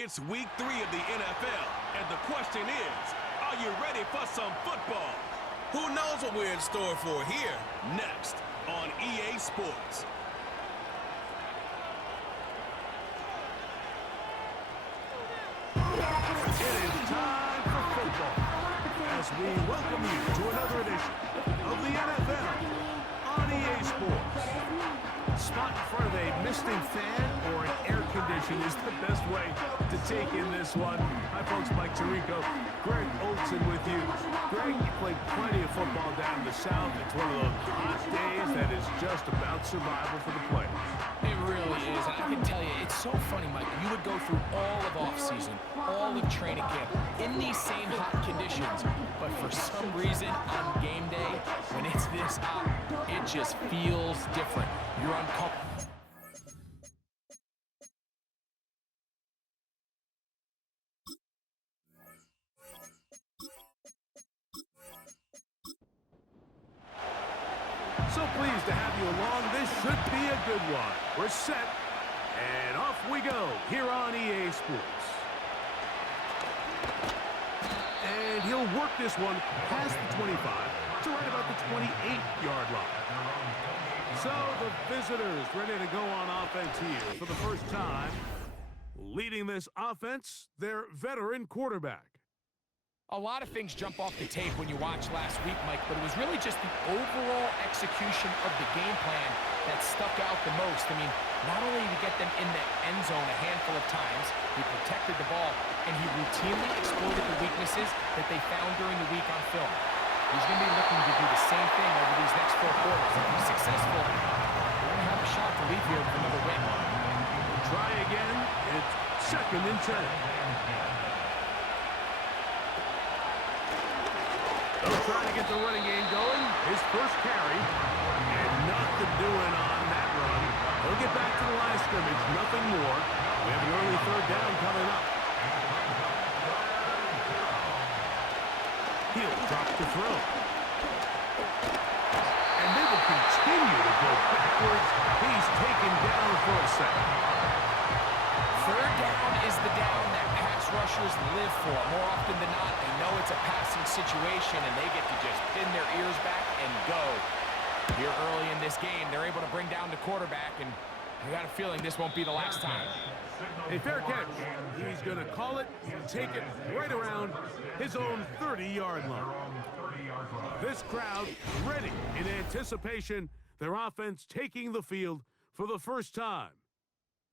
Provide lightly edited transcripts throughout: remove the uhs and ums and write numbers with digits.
It's week 3 of the NFL, and the question is, are you ready for some football? Who knows what we're in store for here? Next on EA Sports. It is time for football as we welcome you to another edition of the NFL on EA Sports. Spot in front of a misting fan or an air condition is the best way to take in this one. Hi, folks. Mike Tirico, Greg Olson with you. Greg, you played plenty of football down in the South. It's one of those hot days that is just about survival for the players. It really is, and I can tell you, it's so funny, Mike. You would go through all of offseason, all of training camp, in these same hot conditions, but for some reason, on game day, when it's this hot, it just feels different. You're uncomfortable. So pleased to have you along. This should be a good one. We're set, and off we go here on EA Sports. And he'll work this one past the 25 to right about the 28-yard line. So the visitors ready to go on offense here for the first time. Leading this offense, their veteran quarterback. A lot of things jump off the tape when you watch last week, Mike, but it was really just the overall execution of the game plan that stuck out the most. I mean, not only did he get them in the end zone a handful of times, he protected the ball, and he routinely exploited the weaknesses that they found during the week on film. He's going to be looking to do the same thing over these next 4 quarters. If he's successful, they're going to have a shot to leave here with another win. Try again. It's 2nd and 10. They'll try to get the running game going. His first carry, and nothing doing on that run. He'll get back to the line of scrimmage, nothing more. We have an early 3rd down coming up. He'll drop to throw. And they will continue to go backwards. He's taken down for a second. 3rd down is the down that pass rushers live for. More often than not, they know it's a passing situation, and they get to just pin their ears back and go. Here early in this game, they're able to bring down the quarterback, and I got a feeling this won't be the last time. A fair catch. He's going to call it and take it right around his own 30-yard line. This crowd ready in anticipation, their offense taking the field for the first time.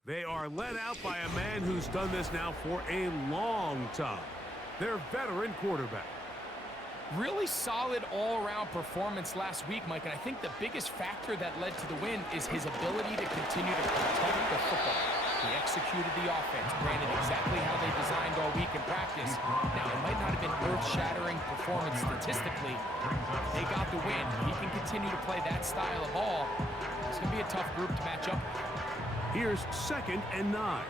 They are led out by a man who's done this now for a long time. Their veteran quarterback. Really solid all-around performance last week, Mike, and I think the biggest factor that led to the win is his ability to continue to protect the football. He executed the offense, granted exactly how they designed all week in practice. Now, it might not have been earth-shattering performance statistically. They got the win. He can continue to play that style of ball. It's going to be a tough group to match up with. Here's 2nd and 9.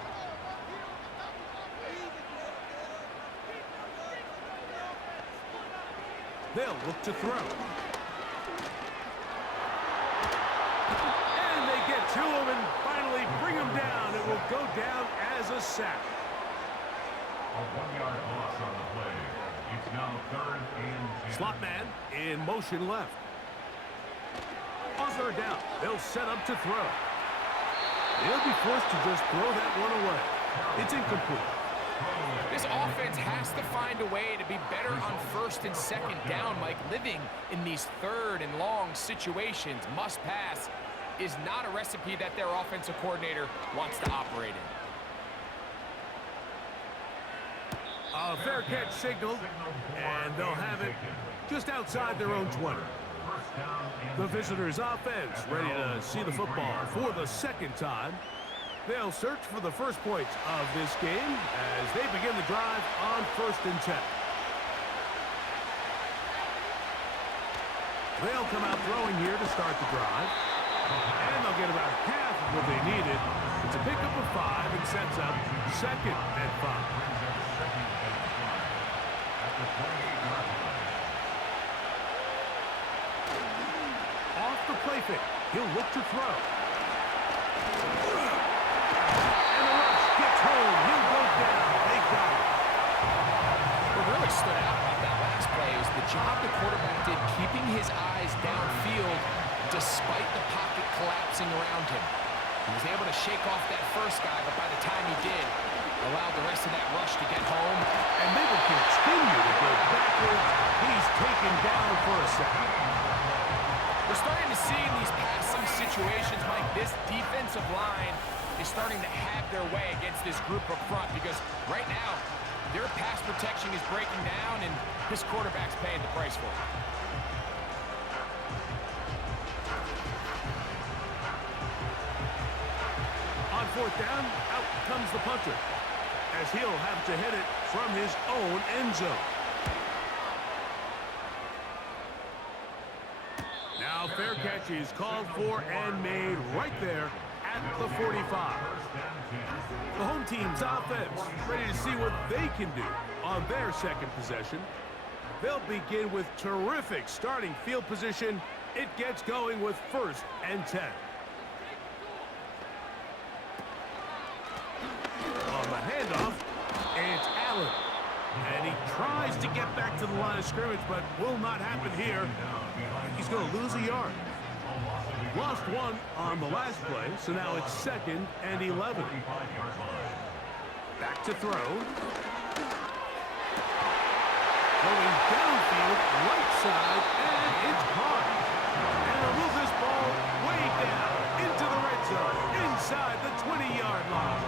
They'll look to throw. And they get to him and finally bring him down. It will go down as a sack. A 1-yard loss on the play. It's now 3rd and 10. Slot man in motion left. On 3rd down, they'll set up to throw. They'll be forced to just throw that one away. It's incomplete. This offense has to find a way to be better on 1st and 2nd down, Mike. Living in these 3rd and long situations, must pass, is not a recipe that their offensive coordinator wants to operate in. A fair catch signaled, and they'll have it just outside their own 20. The visitors' offense ready to see the football for the 2nd time. They'll search for the first points of this game as they begin the drive on 1st and 10. They'll come out throwing here to start the drive. And they'll get about half of what they needed. It's a pickup of 5 and sets up 2nd and 5. Off the play fake, he'll look to throw. And the rush gets home. He'll go down the job the quarterback did keeping his eyes downfield despite the pocket collapsing around him. He was able to shake off that first guy, but by the time he did, allowed the rest of that rush to get home. And they will continue to go backwards. He's taken down for a second. We're starting to see in these passing situations, Mike, this defensive line is starting to have their way against this group up front because right now, their pass protection is breaking down and this quarterback's paying the price for it. On fourth down, out comes the punter, as he'll have to hit it from his own end zone. Now fair catch is called for and made right there at the 45. The home team's offense ready to see what they can do on their second possession. They'll begin with terrific starting field position. It gets going with 1st and 10. On the handoff, it's Allen. And he tries to get back to the line of scrimmage, but will not happen here. He's going to lose a yard. Lost one on the last play, so now it's 2nd and 11. Back to throw. Going downfield, right side, and it's caught. And he'll move this ball way down into the red zone, inside the 20-yard line.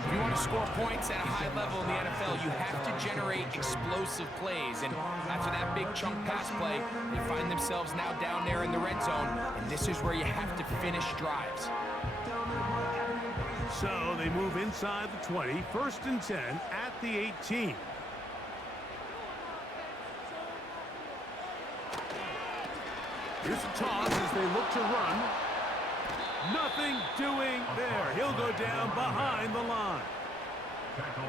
If you want to score points at a high level in the NFL, you have to generate explosive plays. And after that big chunk pass play, they find themselves now down there in the red zone. And this is where you have to finish drives. So they move inside the 20, 1st and 10 at the 18. Here's a toss as they look to run. Nothing doing there. He'll go down behind the line.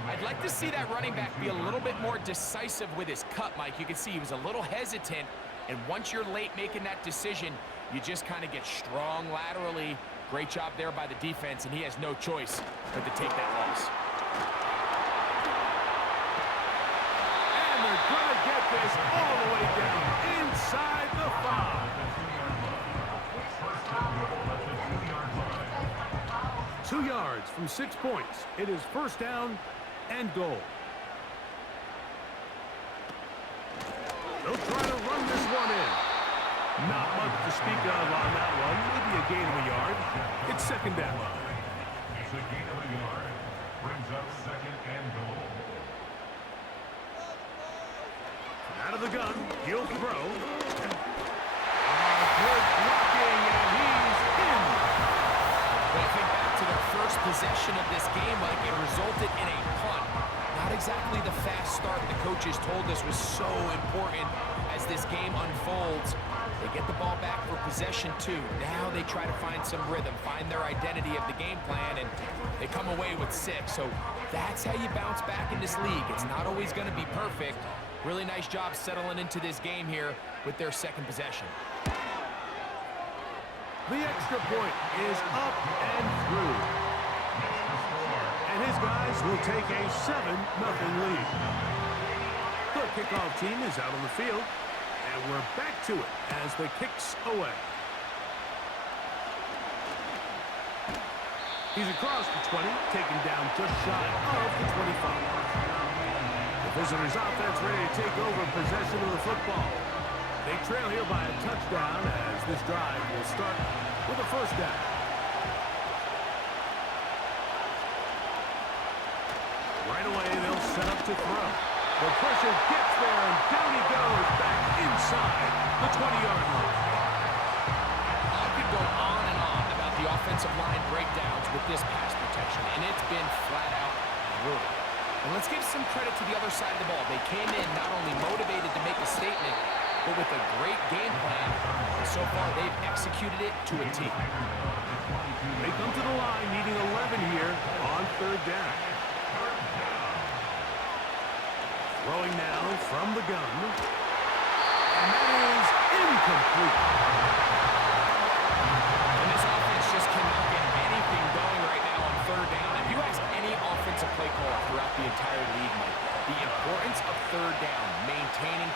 I'd like to see that running back be a little bit more decisive with his cut, Mike. You can see he was a little hesitant, and once you're late making that decision, you just kind of get strong laterally. Great job there by the defense, and he has no choice but to take that loss. And they're going to get this all the way down inside the 5. 2 yards from 6 points. It is 1st down and goal. They'll try to run this one in. Not much to speak of on that one. Maybe a gain of a yard. It's 2nd down. It's a gain of a yard. Brings up 2nd and goal. Out of the gun. He'll throw. Good blocking, and he's in. Well, I think back to their first possession of this game, like it resulted in a punt. Not exactly the fast start the coaches told us was so important as this game unfolds. They get the ball back for possession 2. Now they try to find some rhythm, find their identity of the game plan, and they come away with 6. So that's how you bounce back in this league. It's not always going to be perfect. Really nice job settling into this game here with their second possession. The extra point is up and through. And his guys will take a 7-0 lead. The kickoff team is out on the field, and we're back to it as the kick's away. He's across the 20, taken down just shy of the 25. The visitors' offense ready to take over possession of the football. They trail here by a touchdown as this drive will start with a 1st down. Right away, they'll set up to throw. The pressure gets there, and down he goes back inside the 20-yard line. I could go on and on about the offensive line breakdowns with this pass protection, and it's been flat out brutal. And let's give some credit to the other side of the ball. They came in not only motivated to make a statement, but with a great game plan. And so far, they've executed it to a T. They come to the line needing 11 here on 3rd down. Throwing now from the gun. And that is incomplete. And this offense just cannot get anything going right now on 3rd down. If you ask any offensive play caller throughout the entire league, Mike, the importance of 3rd down, maintaining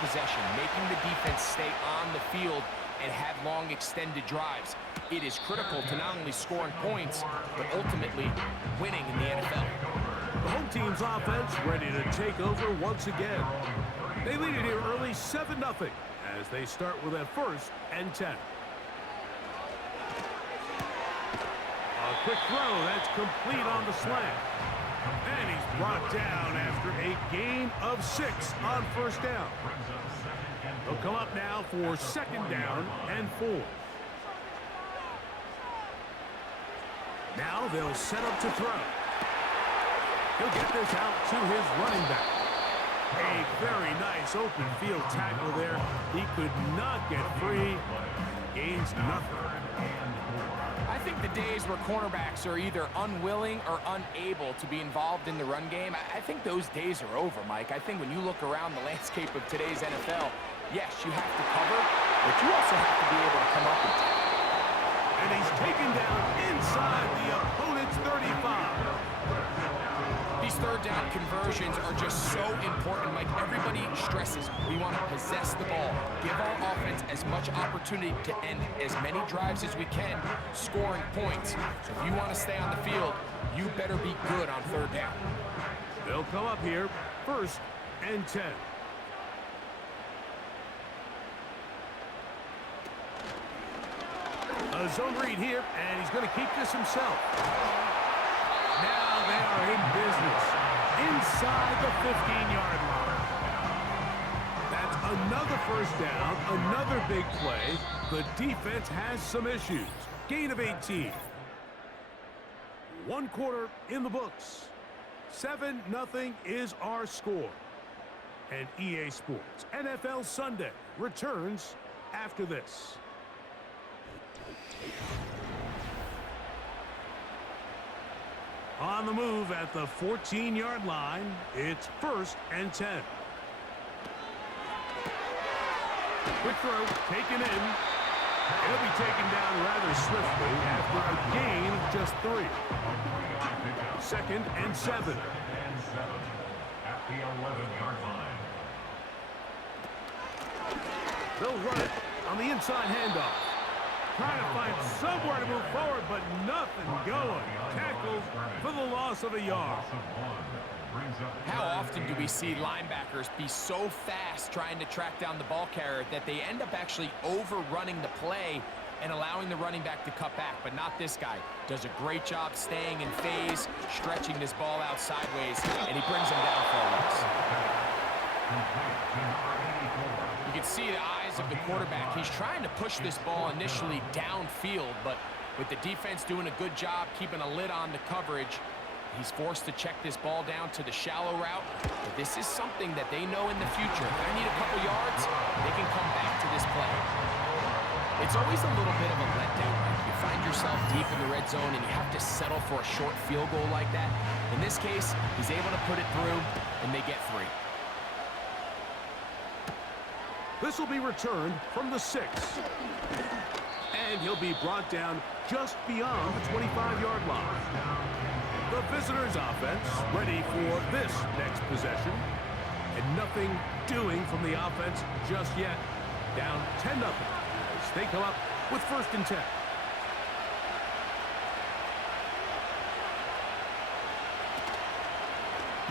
on the field and have long extended drives. It is critical to not only scoring points, but ultimately winning in the NFL. The home team's offense ready to take over once again. They lead it here early 7-0 as they start with a 1st and 10. A quick throw that's complete on the slant. And he's brought down after a gain of 6 on 1st down. They'll come up now for 2nd down and 4. Now they'll set up to throw. He'll get this out to his running back. A very nice open field tackle there. He could not get free. Gains nothing. I think the days where cornerbacks are either unwilling or unable to be involved in the run game, I think those days are over, Mike. I think when you look around the landscape of today's NFL, yes, you have to cover, but you also have to be able to come up and tackle. And he's taken down inside the opponent's 35. These 3rd down conversions are just so important, Mike. Everybody stresses we want to possess the ball, give our offense as much opportunity to end as many drives as we can, scoring points. So if you want to stay on the field, you better be good on 3rd down. They'll come up here 1st and 10. A zone read here, and he's going to keep this himself. Now they are in business inside the 15-yard line. That's another 1st down, another big play. The defense has some issues. Gain of 18. 1 quarter in the books. 7-0 is our score. And EA Sports NFL Sunday returns after this. On the move at the 14-yard line, it's 1st and 10. Quick throw, taken in. He'll be taken down rather swiftly after a gain of just 3. 2nd and 7. At the 11-yard line. They'll run it on the inside handoff. Trying to find somewhere to move forward, but nothing going. Tackled for the loss of a yard. How often do we see linebackers be so fast trying to track down the ball carrier that they end up actually overrunning the play and allowing the running back to cut back? But not this guy. Does a great job staying in phase, stretching this ball out sideways, and he brings him down for a loss. You can see the eyes of the quarterback. He's trying to push this ball initially downfield, but with the defense doing a good job keeping a lid on the coverage, he's forced to check this ball down to the shallow route. But this is something that they know in the future. If they need a couple yards, they can come back to this play. It's always a little bit of a letdown. You find yourself deep in the red zone and you have to settle for a short field goal like that. In this case, he's able to put it through, and they get 3. This will be returned from the 6. And he'll be brought down just beyond the 25-yard line. The visitors' offense ready for this next possession. And nothing doing from the offense just yet. Down 10-0 as they come up with 1st and 10.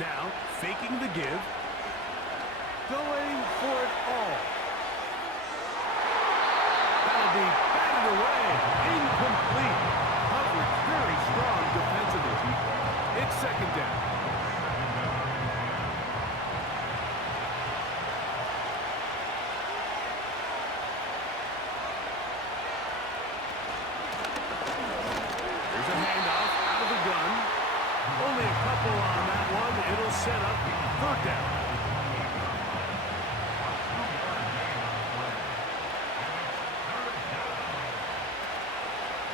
Now, faking the give. Going for it all. That'll be batted away. Incomplete. Coverage very strong defensively. It's 2nd down. There's a handoff out of the gun. Only a couple on that one. It'll set up 3rd down.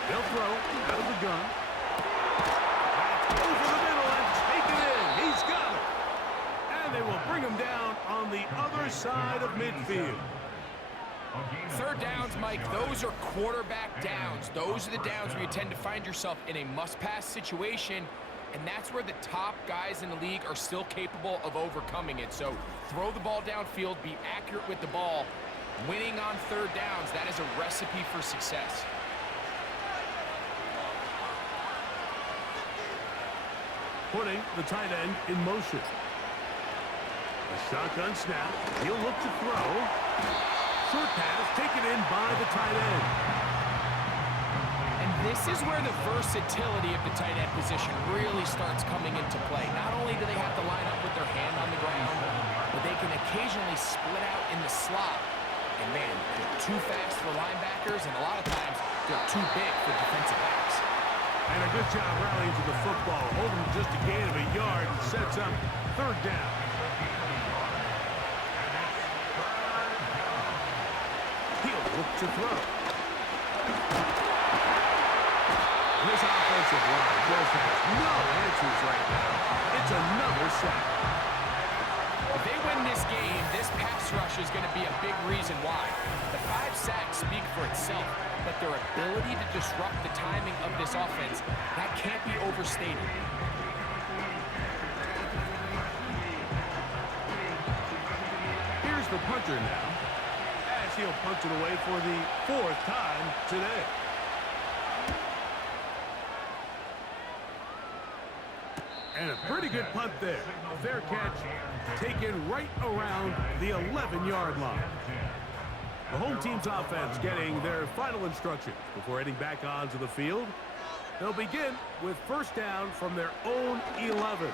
They'll throw out of the gun. That's over the middle and take it in. He's got it. And they will bring him down on the other side of midfield. 3rd downs, Mike, those are quarterback downs. Those are the downs where you tend to find yourself in a must-pass situation, and that's where the top guys in the league are still capable of overcoming it. So throw the ball downfield, be accurate with the ball, Winning on third downs, that is a recipe for success. Putting the tight end in motion. A shotgun snap. He'll look to throw. Short pass taken in by the tight end. And this is where the versatility of the tight end position really starts coming into play. Not only do they have to line up with their hand on the ground, but they can occasionally split out in the slot. And man, they're too fast for linebackers, and a lot of times they're too big for defensive backs. And a good job rallying to the football. Holding just a gain of a yard and sets up third down. He'll look to throw. This offensive line just has no answers right now. It's another sack. If they win this game, this pass rush is going to be a big reason why. The 5 sacks speak for itself, but their ability to disrupt the timing of this offense, that can't be overstated. Here's the punter now, as he'll punt it away for the 4th time today. And a pretty good punt there. A fair catch taken right around the 11-yard line. The home team's offense getting their final instructions before heading back onto the field. They'll begin with first down from their own 11.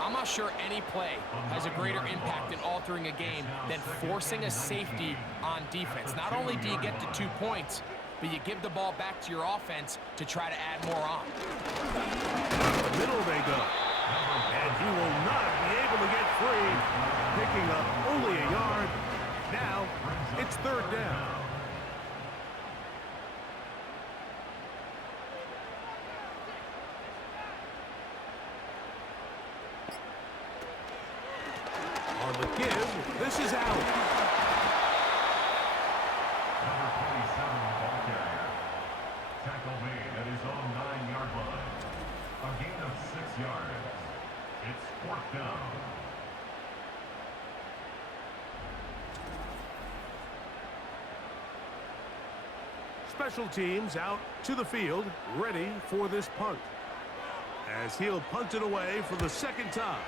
I'm not sure any play has a greater impact in altering a game than forcing a safety on defense. Not only do you get to 2 points, but you give the ball back to your offense to try to add more on. The middle they go. And he will not be able to get free, picking up only a yard. Now, it's third down. On the give, this is out. Number 27, ball carrier. Tackle made at his own 9-yard line. A gain of 6 yards. It's 4th down. Special teams out to the field, ready for this punt. As he'll punt it away for the 2nd time.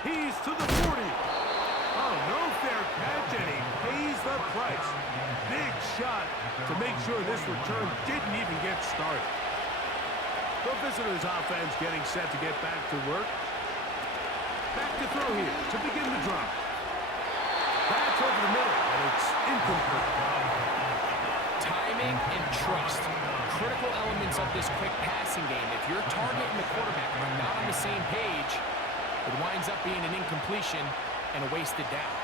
He's to the 40. Oh, no fair catch, and he pays the price. Big shot to make sure this return didn't even get started. The visitors' offense getting set to get back to work. Back to throw here to begin the drive. That's over the middle, and it's incomplete. Timing and trust, critical elements of this quick passing game. If your target and the quarterback are not on the same page, it winds up being an incompletion and a wasted down.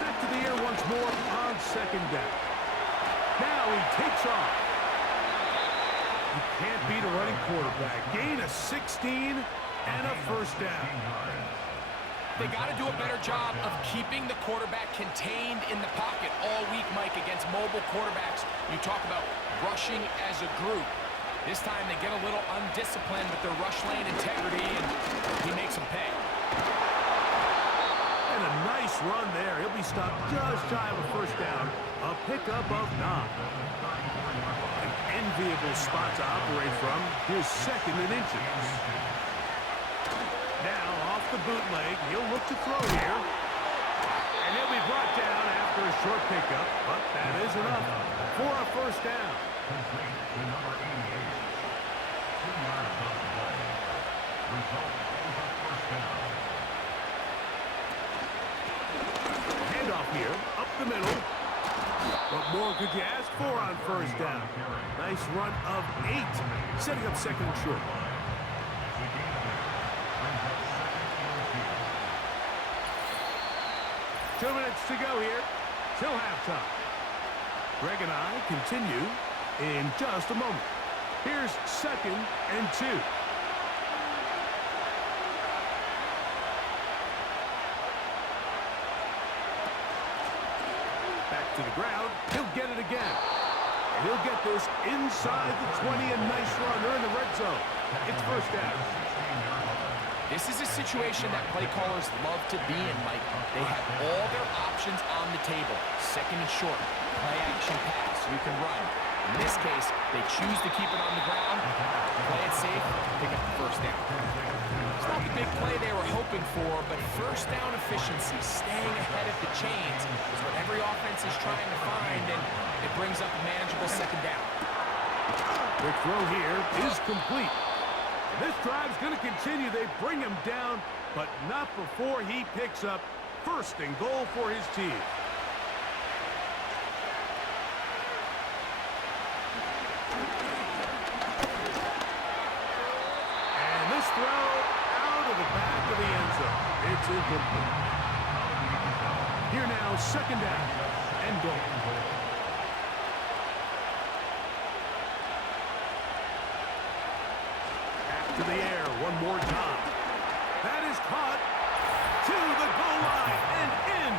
Back to the air once more on 2nd down. Now he takes off. You can't beat a running quarterback. Gain of 16 and a first down. They got to do a better job of keeping the quarterback contained in the pocket all week, Mike, against mobile quarterbacks. You talk about rushing as a group. This time they get a little undisciplined with their rush lane integrity, and he makes them pay. And a nice run there. He'll be stopped just shy of a first down. A pickup of 9. An enviable spot to operate from. His 2nd in inches. Now off the bootleg. He'll look to throw here. And he'll be brought down after a short pickup. But that is enough for a first down. Complete to number 88. 2 yards on the play. Result is a first down. Handoff here, up the middle. What more could you ask for on first down? Nice run of 8, setting up 2nd and short. The gain of 8 brings up 2nd and 2. 2 minutes to go here till halftime. Greg and I continue in just a moment. Here's 2nd and 2. Back to the ground. He'll get it again. He'll get this inside the 20, a nice run. They're in the red zone. It's first down. This is a situation that play callers love to be in, Mike. They have all their options on the table. Second and short, play action pass. You can run. In this case, they choose to keep it on the ground, play it safe, pick up the first down. It's not the big play they were hoping for, but first down efficiency, staying ahead of the chains, is what every offense is trying to find, and it brings up a manageable second down. The throw here is complete. This drive's going to continue. They bring him down, but not before he picks up first and goal for his team. And this throw out of the back of the end zone. It's incomplete. Here now, second down and goal. To the air one more time. That is caught to the goal line and in.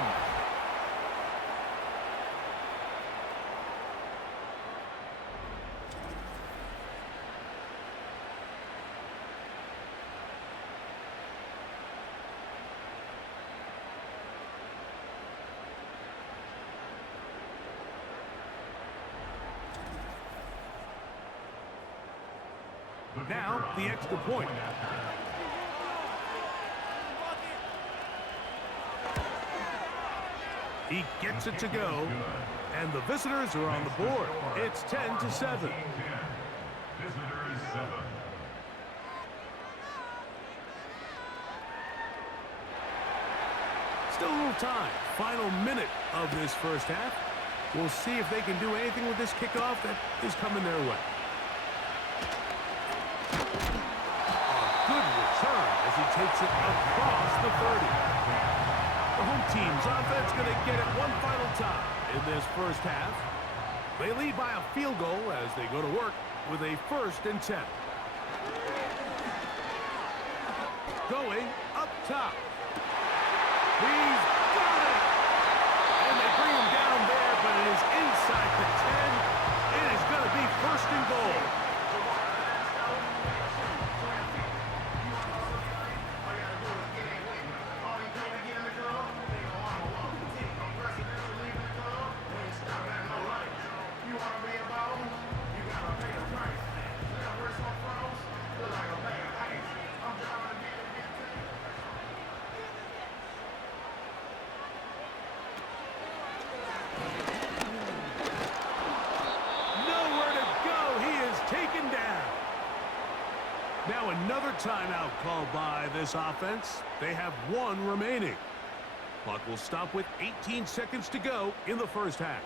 Now, the extra point. He gets it to go, and the visitors are on the board. It's 10-7. Visitors 7. Still a little time. Final minute of this first half. We'll see if they can do anything with this kickoff that is coming their way. Good return as he takes it across the 30. The home team's offense going to get it one final time in this first half. They lead by a field goal as they go to work with a 1st and 10. Going up top. He's got it! And they bring him down there, but it is inside the 10. It is going to be 1st and goal. Now another timeout called by this offense. They have one remaining. Clock will stop with 18 seconds to go in the first half.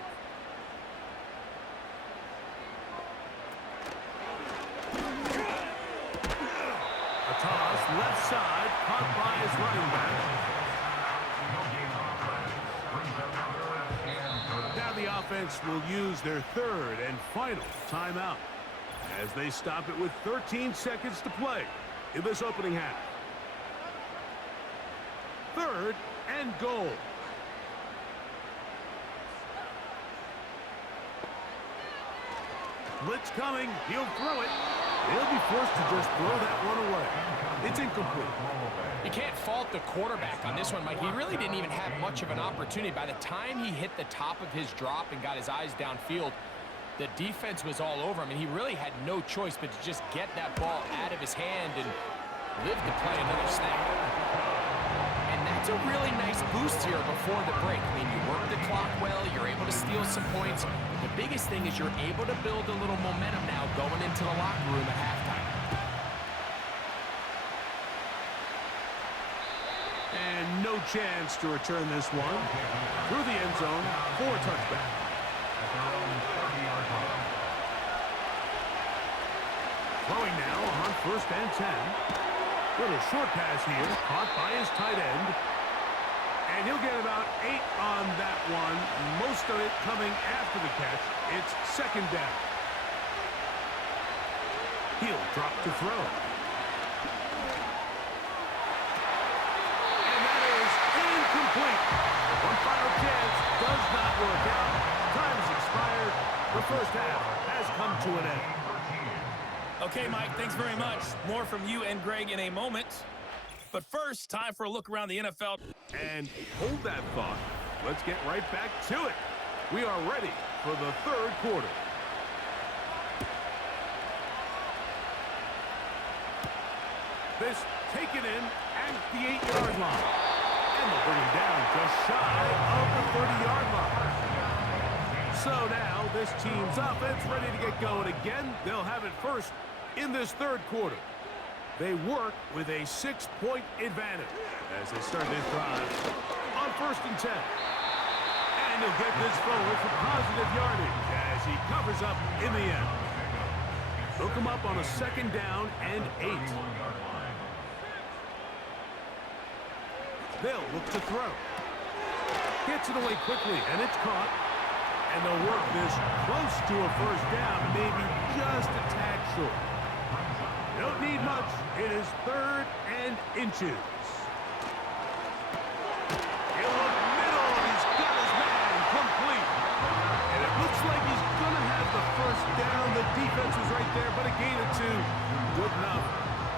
A toss left side, caught by his running back. Now the offense will use their 3rd and final timeout, as they stop it with 13 seconds to play in this opening half. 3rd and goal. Blitz coming. He'll throw it. He'll be forced to just throw that one away. It's incomplete. You can't fault the quarterback on this one, Mike. He really didn't even have much of an opportunity. By the time he hit the top of his drop and got his eyes downfield, the defense was all over him, and he really had no choice but to just get that ball out of his hand and live to play another snap. And that's a really nice boost here before the break. I mean, you work the clock well, you're able to steal some points. The biggest thing is you're able to build a little momentum now going into the locker room at halftime. And no chance to return this one. Through the end zone for a touchback. Throwing now on 1st and 10. Little short pass here, caught by his tight end. And he'll get about 8 on that one, most of it coming after the catch. It's 2nd down. He'll drop to throw. And that is incomplete. One final chance does not work out. Time has expired. The first half Thanks very much. More from you and Greg in a moment. But first, time for a look around the NFL. And hold that thought. Let's get right back to it. We are ready for the third quarter. This taken in at the 8-yard line. And they'll bring him down just shy of the 30-yard line. So now this team's offense ready to get going again. They'll have it first in this third quarter. They work with a 6-point advantage as they start this drive on 1st and 10. And he'll get this forward for positive yardage as he covers up in the end. They'll come up on a 2nd down and 8. They'll look to throw. Gets it away quickly, and it's caught. And they'll work this close to a 1st down, maybe just a tad short. Don't need much. It is 3rd and inches. He'll look middle, and he's got his man complete. And it looks like he's going to have the 1st down. The defense was right there, but a gain of 2. Good enough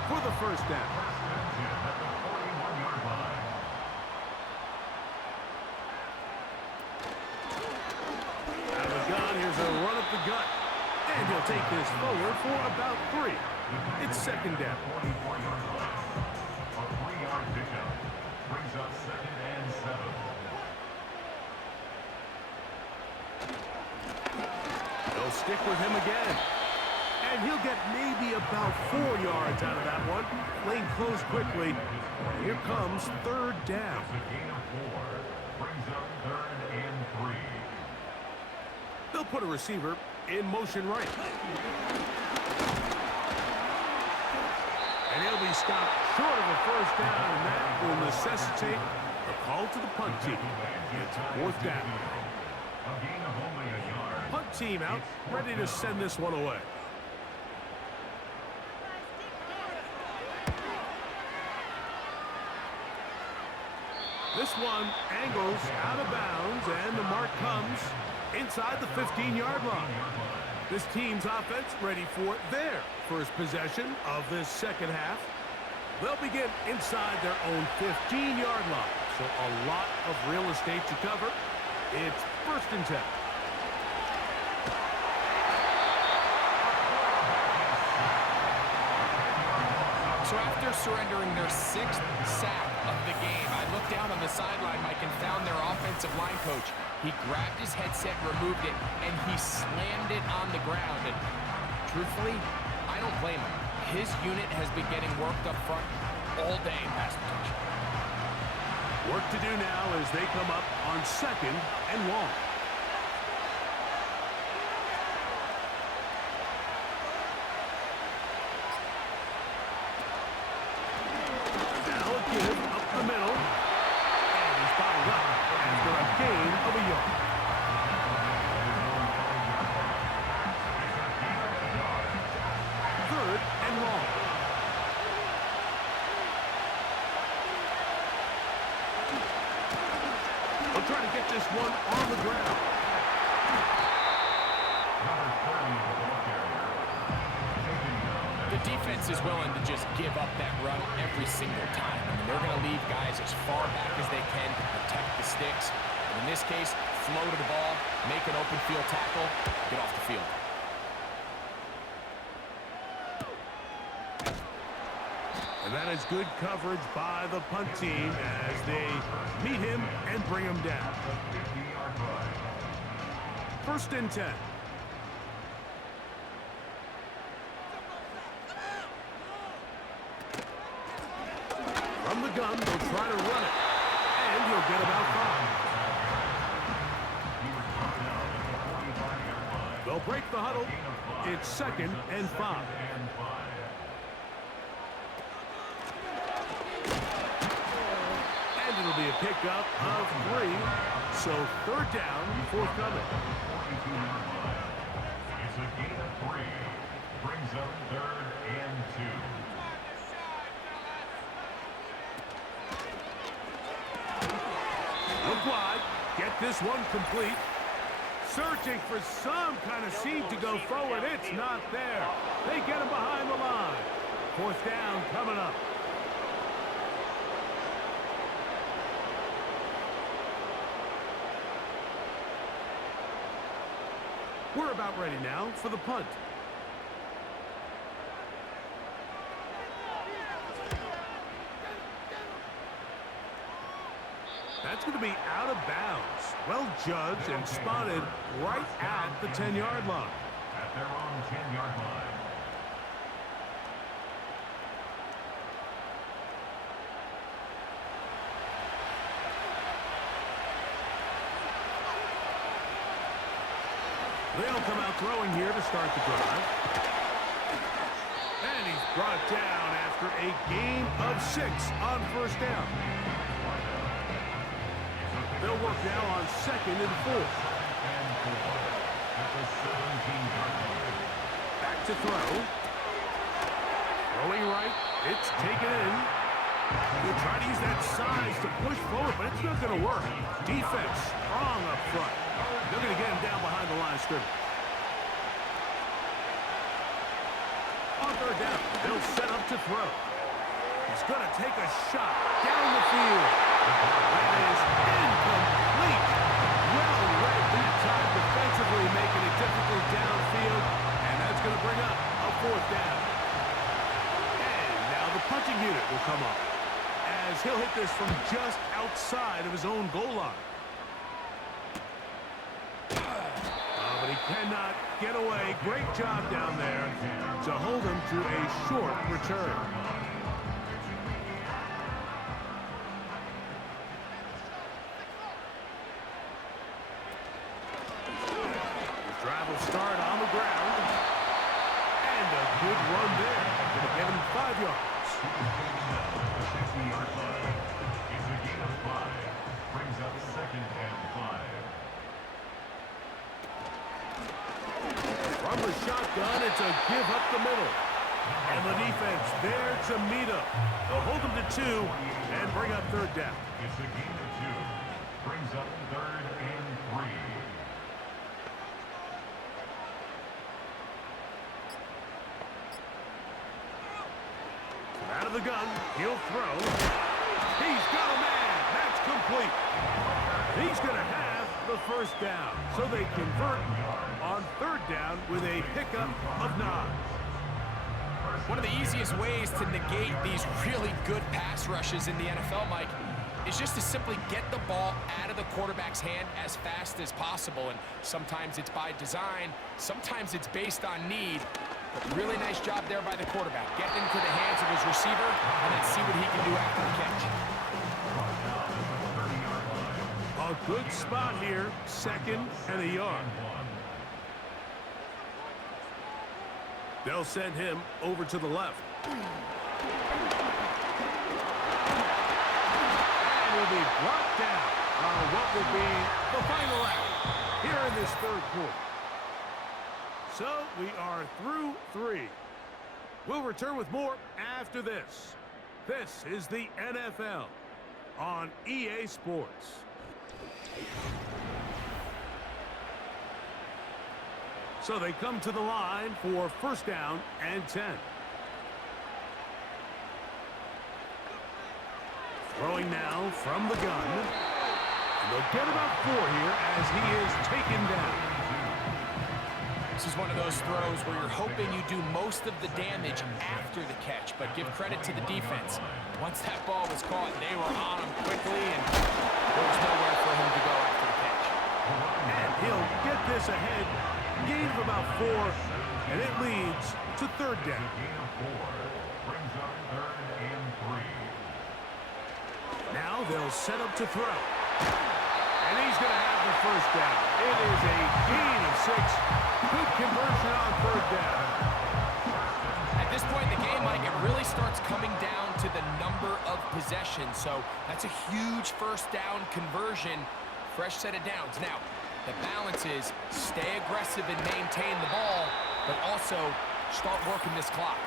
for the 1st down. Out of the gun, here's a run up the gut. And he'll take this forward for about 3. It's 2nd down. 44-yard line. A 3-yard pickup brings up 2nd and 7. They'll stick with him again. And he'll get maybe about 4 yards out of that one. Playing close quickly. Here comes 3rd down. It's a gain of 4. Brings up 3rd and 3. They'll put a receiver in motion right. And he'll be stopped short of a 1st down, and that will necessitate a call to the punt team. It's 4th down. A gain of only a yard. Punt team out, ready to send this one away. This one angles out of bounds, and the mark comes inside the 15-yard line. This team's offense ready for their first possession of this 2nd half. They'll begin inside their own 15-yard line, so a lot of real estate to cover. It's 1st and 10. So after surrendering their 6th sack of the game, I looked down on the sideline, Mike, and found their offensive line coach. He grabbed his headset, removed it, and he slammed it on the ground. And truthfully, I don't blame him. His unit has been getting worked up front all day in pass protection. Work to do now as they come up on 2nd and long. Now a give up the middle. And he's fouled up after a gain of a yard. Third and long. They'll try to get this one on the ground. Number 30, the ball carrier. Taking down. The defense is willing to just give up that run every single time. I mean, they're going to leave guys as far back as they can to protect the sticks. And in this case, flow to the ball, make an open field tackle, get off the field. And that is good coverage by the punt team as they meet him and bring him down. 50-yard line. 1st and 10. From the gun, they'll try to run it. And he'll get about 5. They'll break the huddle. It's 2nd and 5. And it'll be a pickup of 3. So 3rd down, forthcoming. 42-yard line. It's a gain of 3. Brings up 3rd and 2. Look wide. Get this one complete. Searching for some kind of seed to go forward. It's not there. They get him behind the line. Fourth down coming up. We're about ready now for the punt. That's going to be out of bounds. Well judged and spotted right at the 10-yard line. At their own 10-yard line. They'll come out throwing here to start the drive. And he's brought down after a gain of 6 on first down. They'll work now on 2nd and 4. Back to throw. Throwing right. It's taken in. They'll try to use that size to push forward, but it's not going to work. Defense strong up front. They're going to get him down behind the line of scrimmage. On third down, they'll set up to throw. He's going to take a shot down the field. That is incomplete. Well read that time defensively, making it difficult downfield, and that's going to bring up a fourth down. And now the punching unit will come up, as he'll hit this from just outside of his own goal line. But he cannot get away. Great job down there to hold him to a short return. The drive will start on the ground. And a good run there. Going to get him 5 yards. The 60-yard line. It's a gain of 5. Brings up 2nd and 5. From the shotgun, it's a give up the middle. And the defense there to meet him. They'll hold him to 2 and bring up third down. It's a gain of 2. Brings up 3rd and 3. Out of the gun, he'll throw. He's got a man. That's complete. He's going to have the first down. So they convert on third down with a pickup of 9. One of the easiest ways to negate these really good pass rushes in the NFL, Mike, is just to simply get the ball out of the quarterback's hand as fast as possible. And sometimes it's by design, sometimes it's based on need. But really nice job there by the quarterback. Getting into the hands of his receiver and then see what he can do after the catch. A good spot here, 2nd and a yard. They'll send him over to the left. And he'll be brought down on what will be the final out here in this third quarter. So we are through 3. We'll return with more after this. This is the NFL on EA Sports. So they come to the line for first down and 10. Throwing now from the gun. And they'll get about 4 here as he is taken down. This is one of those throws where you're hoping you do most of the damage after the catch, but give credit to the defense. Once that ball was caught, they were on him quickly, and there was nowhere for him to go after the catch. And he'll get this ahead. Gain of about 4, and it leads to third down. Gain of 4. Brings up 3rd and 3. Now they'll set up to throw. And he's going to have the first down. It is a gain of 6. Good conversion on third down. At this point in the game, Mike, it really starts coming down to the number of possessions. So that's a huge first down conversion. Fresh set of downs. Now, the balance is stay aggressive and maintain the ball, but also start working this clock.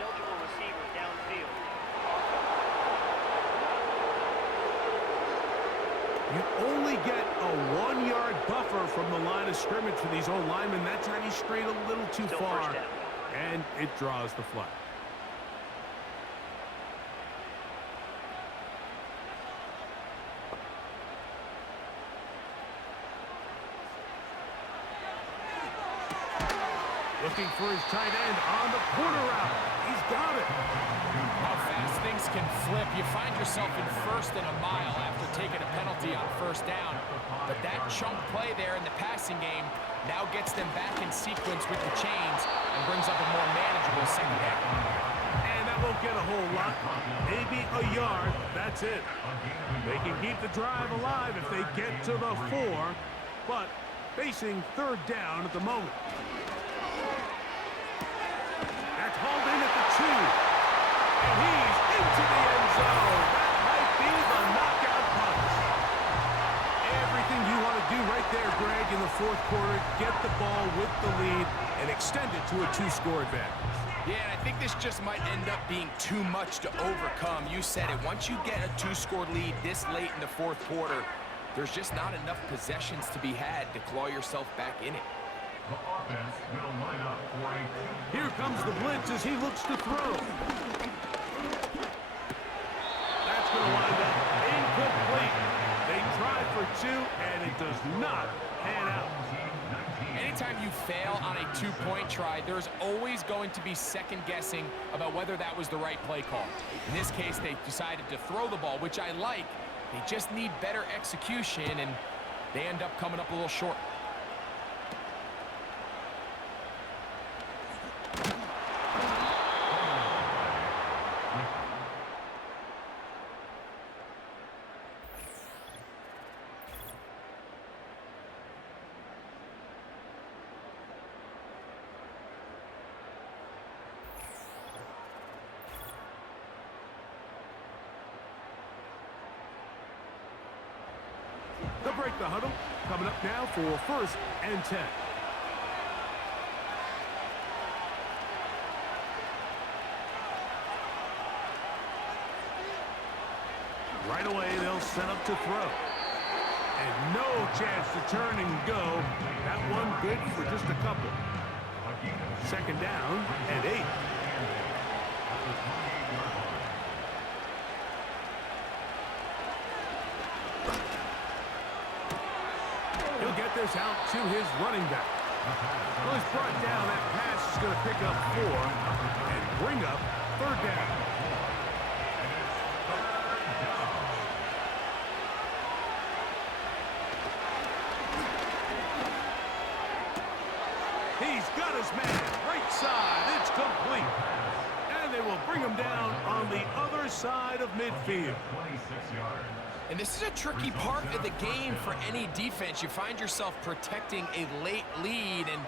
Eligible receiver downfield. You only get a 1-yard buffer from the line of scrimmage for these old linemen. That time he strayed a little too far, and it draws the flag. Looking for his tight end on the corner route. He's got it. How fast things can flip. You find yourself in first and a mile after taking a penalty on first down. But that chunk play there in the passing game now gets them back in sequence with the chains and brings up a more manageable second down. And that won't get a whole lot. Maybe a yard. That's it. They can keep the drive alive if they get to the 4, but facing third down at the moment. That's hauled in at the 2. And he's into the end zone. That might be the knockout punch. Everything you want to do right there, Greg, in the fourth quarter. Get the ball with the lead and extend it to a 2-score advantage. Yeah, and I think this just might end up being too much to overcome. You said it. Once you get a 2-score lead this late in the fourth quarter, there's just not enough possessions to be had to claw yourself back in it. The offense will line up for a... Here comes the blitz as he looks to throw. That's going to wind up incomplete. They tried for 2, and it does not pan out. Anytime you fail on a 2-point try, there's always going to be second guessing about whether that was the right play call. In this case, they decided to throw the ball, which I like. They just need better execution, and they end up coming up a little short. They'll break the huddle. Coming up now for 1st and 10. Right away, they'll set up to throw. And no chance to turn and go. That one good for just a couple. 2nd down and 8. He'll get this out to his running back. Well, he's brought down. That pass is going to pick up 4 and bring up 3rd down. He's got his man. Right side. It's complete. And they will bring him down on the other side of midfield. 26 yards. And this is a tricky part of the game for any defense. You find yourself protecting a late lead, and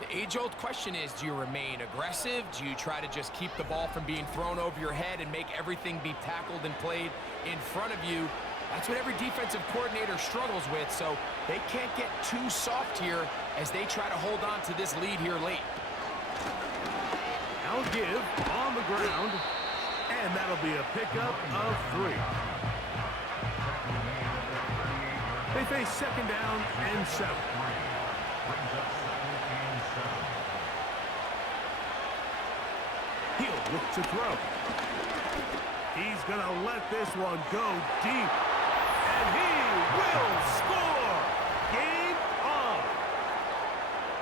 the age-old question is, do you remain aggressive? Do you try to just keep the ball from being thrown over your head and make everything be tackled and played in front of you? That's what every defensive coordinator struggles with, so they can't get too soft here as they try to hold on to this lead here late. Now give on the ground, and that'll be a pickup of 3. They face 2nd down and 7. He'll look to throw. He's going to let this one go deep. And he will score! Game on!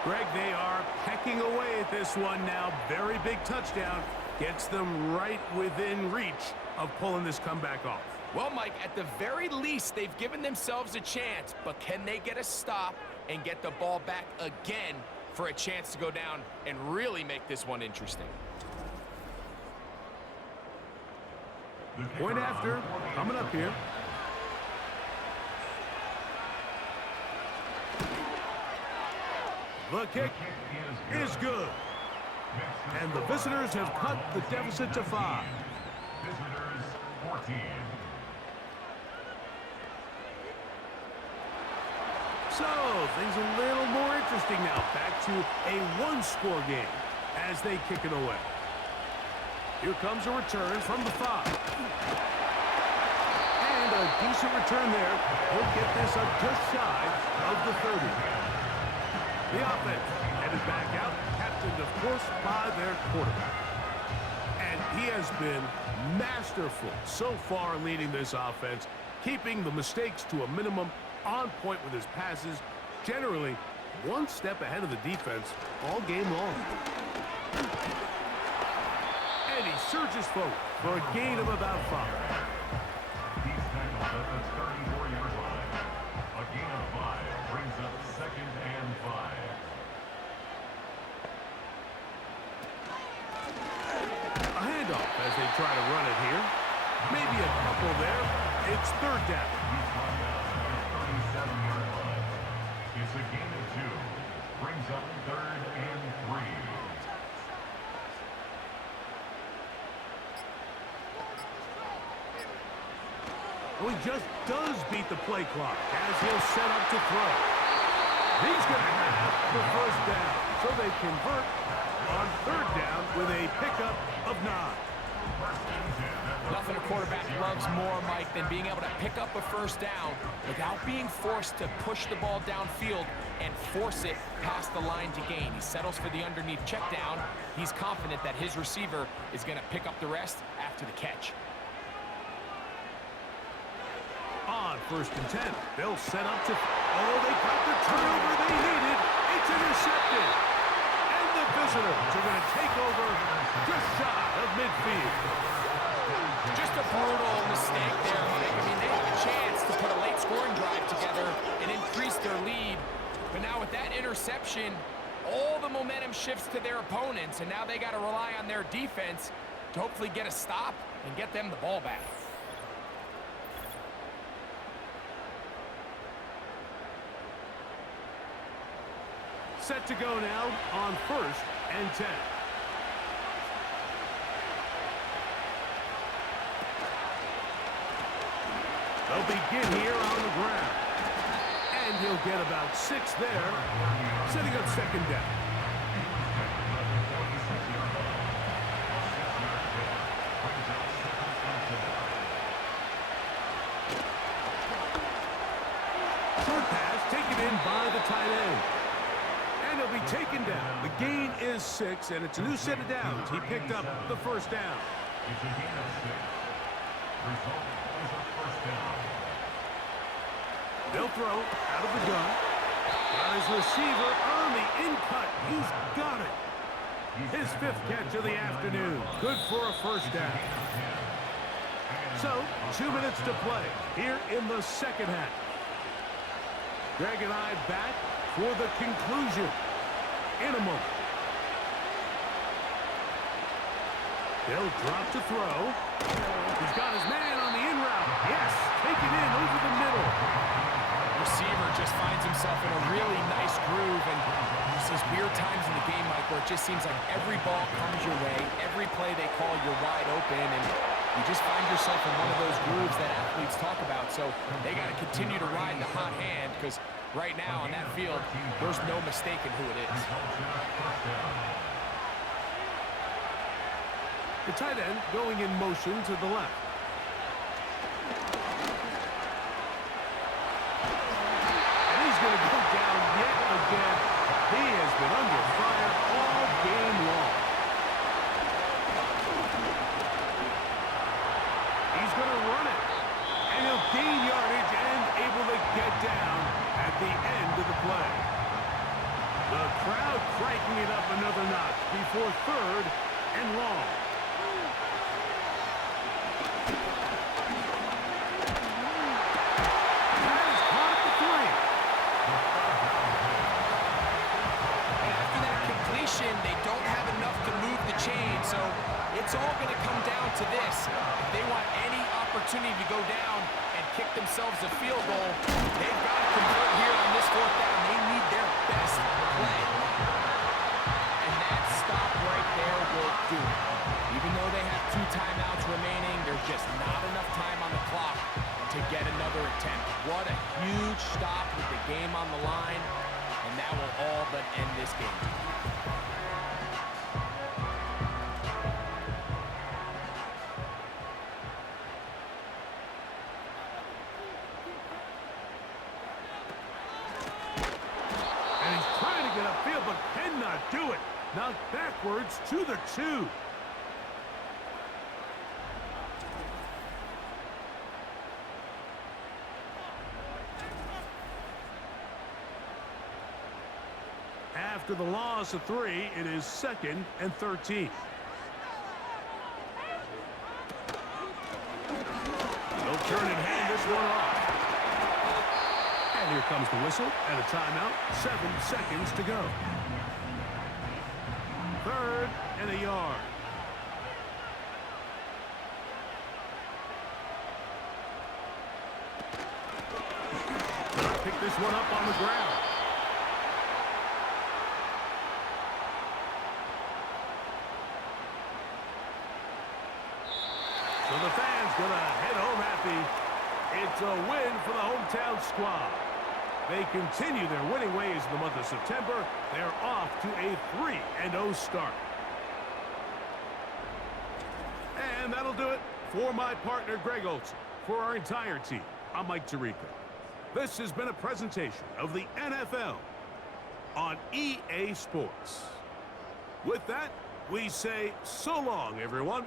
Greg, they are pecking away at this one now. Very big touchdown. Gets them right within reach of pulling this comeback off. Well, Mike, at the very least, they've given themselves a chance, but can they get a stop and get the ball back again for a chance to go down and really make this one interesting? Point after, coming up here. The kick is good. And the visitors have cut the deficit to 5. Visitors 14. So, things a little more interesting now. Back to a 1-score game as they kick it away. Here comes a return from the 5. And And a decent return there. He'll get this up just shy of the 30. The offense headed back out, captained, of course, by their quarterback. And he has been masterful so far leading this offense, keeping the mistakes to a minimum, on point with his passes, generally one step ahead of the defense all game long. And he surges forward for a gain of about 5. He's tackled at the 34-yard line. A gain of 5 brings up 2nd and 5. A handoff as they try to run it here. Maybe a couple there. It's 3rd down. He's run down at the 37-yard line. It's a gain of 2. Brings up 3rd and 3. Well, he just does beat the play clock as he'll set up to throw. He's going to have the 1st down. So they convert on 3rd down with a pickup of 9. Nothing a quarterback loves more, Mike, than being able to pick up a 1st down without being forced to push the ball downfield and force it past the line to gain. He settles for the underneath check down. He's confident that his receiver is going to pick up the rest after the catch. On 1st and 10, they'll set up to... Oh, they got the turnover they needed. It's intercepted. And the visitors are going to take over just shy of midfield. Just a brutal mistake there, Mike. I mean, they had a chance to put a late scoring drive together and increase their lead. But now with that interception, all the momentum shifts to their opponents, and now they got to rely on their defense to hopefully get a stop and get them the ball back. Set to go now on 1st and 10. They'll begin here on the ground. And he'll get about 6 there, setting up 2nd down. Short pass taken in by the tight end. And he'll be taken down. The gain is 6, and it's a new set of downs. He picked up the 1st down. It's a gain of 6. Result is a 1st down. They'll throw out of the gun. Got his receiver on the in-cut. He's got it. His 5th catch of the afternoon. Good for a 1st down. So, 2 minutes to play here in the 2nd half. Greg and I back for the conclusion in a moment. They'll drop to throw. He's got his man on the in route. Yes, taken in over the middle. Receiver just finds himself in a really nice groove, and there's these weird times in the game, Mike, where it just seems like every ball comes your way, every play they call, you're wide open, and you just find yourself in one of those grooves that athletes talk about. So they got to continue to ride the hot hand, because right now on that field, there's no mistaking who it is. The tight end going in motion to the left. And he's going to go down yet again. He has been under fire all game long. He's going to run it. And he'll gain yardage and able to get down at the end of the play. The crowd cranking it up another notch before 3rd and long. They don't have enough to move the chain, so it's all going to come down to this. If they want any opportunity to go down and kick themselves a field goal, they've got to convert here on this 4th down. They need their best play. And that stop right there will do it. Even though they have 2 timeouts remaining, there's just not enough time on the clock to get another attempt. What a huge stop with the game on the line, and that will all but end this game. yards to the 2. After the loss of 3, it is 2nd and 13. They'll turn and hand this one off. And here comes the whistle and a timeout. 7 seconds to go. 3rd and a yard. Pick this one up on the ground. So the fans gonna head home happy. It's a win for the hometown squad. They continue their winning ways in the month of September. They're off to a 3-0 start. And that'll do it for my partner, Greg Olson. For our entire team, I'm Mike Tirico. This has been a presentation of the NFL on EA Sports. With that, we say so long, everyone.